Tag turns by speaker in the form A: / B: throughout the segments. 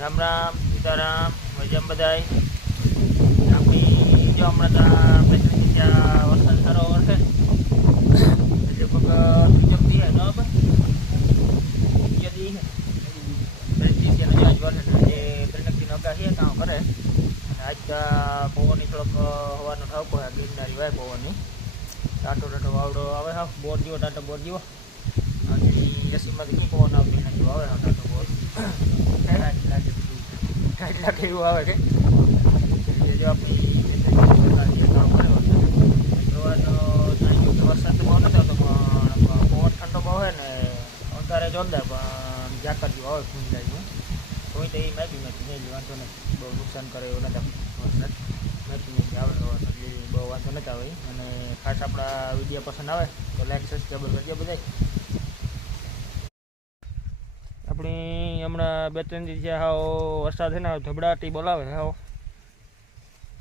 A: રામ રામ, સીતારામ, મજામ બધાય? આપણી જો હમણાં ત્યાં આ ત્યાં વરસાદ સારો વરસે? એટલે પગ બીજો દી હે, બરાબર? બીજો દી હે. ત્રણ હે કામ કરે. આજ પવનની થોડોક હવાનો ઠાવકો હે ગિરનારી વાય પવનની. ટાટો ટાટો વાવડો આવે, હા, બોર જીવો, ટાટો બોર જેવો. એસીમાંથી કઈ પવન આવતી નથી આવે હા ટાટો બોર ટાઈટ લાગે ટાઈટ લાગે એવું આવે છે એટલે જો આપણી કામ કરે જોવા તો જાણી કે વરસાદ તો બહુ નથી આવતો પણ પવન ઠંડો બહુ હોય ને અંધારે જોરદાર પણ જાકર જેવું આવે ખુંજાઈનું કોઈ તો એ માપી માપી નહીં વાંધો નથી બહુ નુકસાન કરે એવું નથી વરસાદ માપી માપી આવે એટલે બહુ વાંધો નથી આવે અને ખાસ આપણા વીડિયો પસંદ આવે તો લાઈક સબસ્ક્રાઈબ કરજો બધા આપણી હમણાં બે ત્રણ દિવસ હાવ વરસાદ છે ને ધબડાટી બોલાવે હાવ.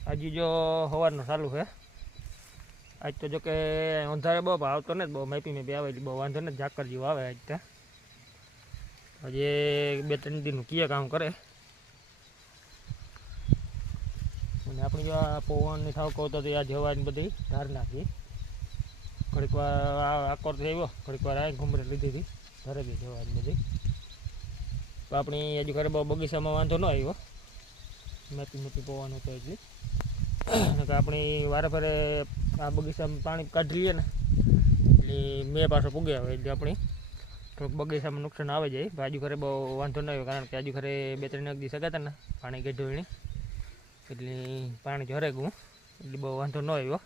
A: હજી જો હવારનો ચાલુ છે આજ તો જો કે અંધારે બહુ આવતો ને બહુ માપી મેપી આવે બહુ વાંધો નથી, ઝાકર જેવું આવે આજ ત્યાં હજી બે ત્રણ દિનનું કીએ કામ કરે. અને આપણે જો આ પવનની થાવ કહું તો આ જવાની બધી ધાર નાખી. ઘડીક વાર આકોર આવ્યો, ઘડીક વાર આ ઘૂમરે લીધી હતી. ઘરે બી જવાની બધી. આપણી હજુ ઘરે બહુ બગીચામાં વાંધો ન આવ્યો. નથી નથી પવન હતો એટલે આપણી વારે આ બગીચામાં પાણી કાઢી લઈએ ને, એટલે મેં પાછો પૂગ્યા હોય એટલે આપણે થોડુંક બગીચામાં નુકસાન આવે જાય. હજુ ઘરે બહુ વાંધો ન આવ્યો, કારણ કે હજુ ઘરે બે ત્રણ એક હતા ને પાણી ગઢોળની એટલે પાણી ઝરે ગયું એટલે બહુ વાંધો ન આવ્યો.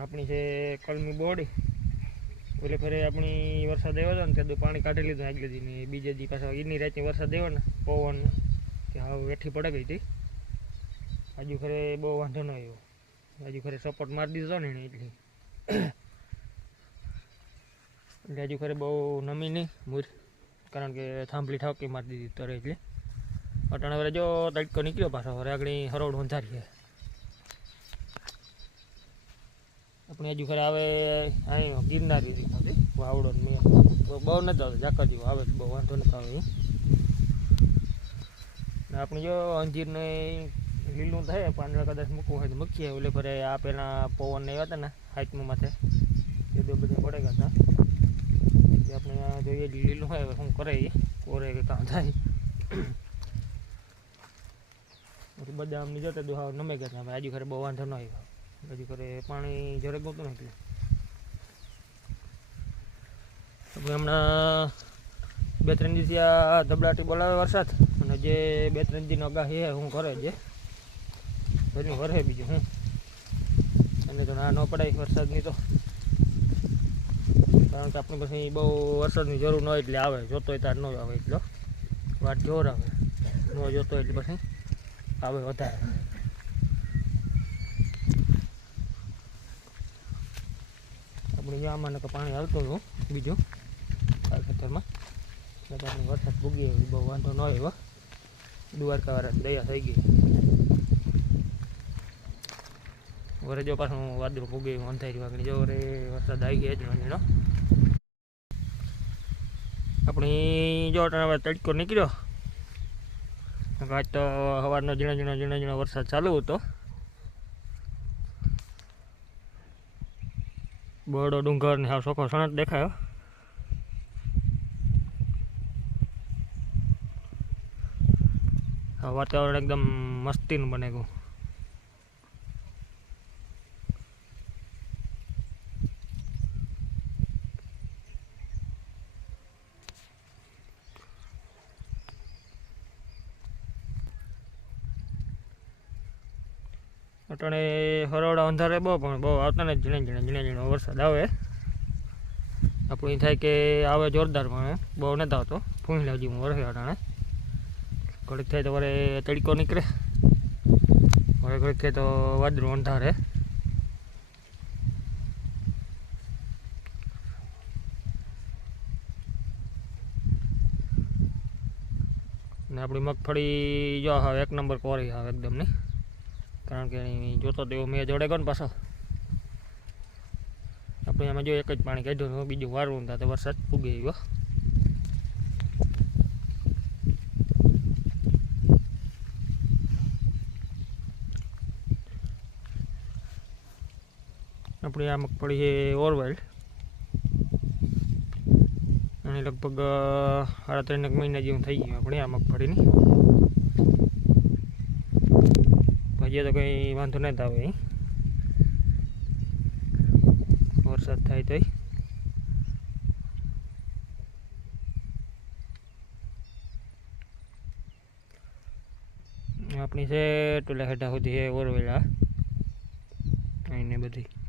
A: આપણી છે કલમી બોડી એટલે ફરે આપણી વરસાદ આવ્યો હતો ને ત્યાં પાણી કાઢી લીધું આગલે દી ને બીજે દી પાછો એની રાતની વરસાદ આવ્યો ને પવન કે હા વેઠી પડે ગઈ હતી. હજુ ખરે બહુ વાંધો ન આવ્યો. હજુ ખરે સપોર્ટ મારી દીધો ને એને એટલી. એટલે હજુ ખરે બહુ નમી નહીં મૂર, કારણ કે થાંભલી ઠાકી મારી દીધી તરે એટલે. અટાણે વરે જો તડકો નીકળ્યો પાછો, વરે આગળ હરોડ વંધારી છે આપણે હજુ ખરે આવે અહીં ગિરનારી રીત નથી વાવડો મેં. બહુ નથી આવતો જાકા જેવો આવે, બહુ વાંધો નથી આવે. આપણે જો અંજીરને લીલું થાય, પાંદડા કદાચ મૂકવું હોય તો મૂકીએ. એટલે ફરે આ પેલા પવન ને હતા ને હાઈટમાં માથે. એ તો બધા પડે ગયા હતા આપણે જોઈએ લીલું હોય, હવે શું કરે કોરે કે કામ થાય? પછી બદામની જોતે દુહાવ નમે ગયા હતા. હજુ ખરે બહુ વાંધો ન આવ્યો. હજુ કરે પાણી જરે ગોતું ને એટલે હમણાં બે ત્રણ દિવસથી આ ધબડાટી બોલાવે વરસાદ, અને જે બે ત્રણ દિન આગાહી છે હું કરે જે બધું કરે બીજું હું. એને તો ના ન પડાય વરસાદની તો. કારણ કે આપણે પછી બહુ વરસાદની જરૂર ન હોય એટલે આવે જોતો હોય ત્યારે ન આવે એટલો. વાત જોર આવે, ન જોતો એટલે પછી આવે વધારે. આપણે આમાં તો પાણી આવતું હતું બીજું. ખેતરમાં. વરસાદ ભૂગી આવ્યો બહુ વાંધો ન આવ્યો. દ્વારકાવાળા દયા થઈ ગઈ. વરે જો પાછું વાદળું ભૂગી અંધારી વાગણી. જો વરે વરસાદ આવી ગયો જ ઝીણો આપણી જો હવે તડકો નીકળ્યો. આજ તો સવારનો ઝીણો ઝીણો ઝીણો ઝીણો વરસાદ ચાલુ હતો. બરડો ડુંગર ને હાવ સોખો સણત દેખાયો વાતાવરણ એકદમ મસ્તીનું બને ગયું. અટાણે હરોડા અંધારે બહુ, પણ બહુ આવતા ને ઝીણે ઝીણે ઝીણે ઝીણો વરસાદ આવે. આપણું થાય કે આવે જોરદાર, પણ બહુ નથી આવતો. ફૂંઈ હજી હું વરસે અટાણે. ઘડીક થાય તો વરે તડકો નીકળે. વારે ઘડીક થાય તો વાદળું અંધારે. ને આપણી મગફળી જો હવે એક નંબર કોરી આવે એકદમ નહીં. કારણ કે જોતો તો મેં જોડે ગયો ને પાછો. આપણે એમાં જો એક જ પાણી કાઢ્યું બીજું વારવું તો વરસાદ પૂગી ગયો આપણે આ મગફળી છે ઓરવેલ. અને લગભગ સાડા ત્રણેક મહિના જેવું થઈ ગયું આપણે આ મગફળીની. હજી તો કંઈ વાંધો નહીં આવે. વરસાદ થાય તોય આપણી છે ટોલા હેઠા સુધી છે ઓરવેલા અહીંને બધી